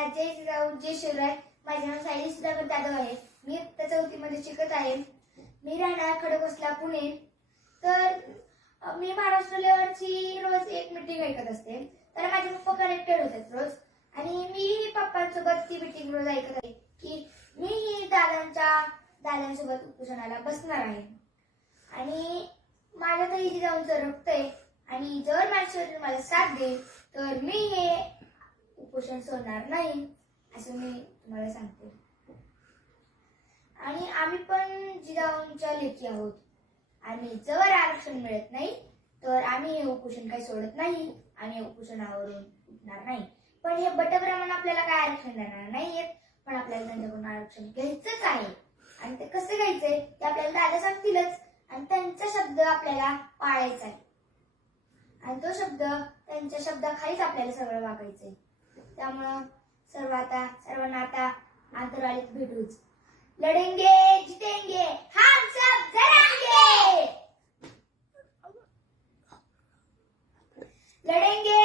माझे जिजाऊ जे शिवराय, माझे नाव सायली सुधाकर जाधव आहे. मी इयत्ता 4थी मध्ये शिकत आहे. मी राहणार खडकवासला, पुणे. तर मी महाराष्ट्र लेवलची रोज एक मीटिंग ऐकत असते. तर माझे पप्पा कनेक्टेड होतात रोज, आणि मी पप्पांसोबत ती मीटिंग रोज ऐकत आहे की मीही दादांसोबत उपोषणाला बसणार आहे. आणि माझ्या तरी जिजाऊंचं रक्त आहे, आणि जर माझे शरीर मला साथ देईल तर मी हे उपोषण सोडणार नाही, असं मी तुम्हाला सांगते. आणि आम्ही पण जिजाऊंच्या लेकी आहोत, आणि जर आरक्षण मिळत नाही तर आम्ही हे उपोषण काही सोडत नाही आणि उपोषणावरून उठणार नाही. पण हे बटप्रमाणे आपल्याला काय आरक्षण देणार नाहीये, पण आपल्याला त्यांच्याकडून आरक्षण घ्यायचंच आहे. आणि ते कसं घ्यायचंय ते आपल्याला दादा सांगतीलच, आणि त्यांचा शब्द आपल्याला पाळायचा आहे, आणि तो शब्द, त्यांच्या शब्दाखालीच आपल्याला सगळं वागायचंय. त्यामुळं सर्वांना आता आंतरवालीत भेटूच. लढेंगे जितेंगे हम सब लढेंगे.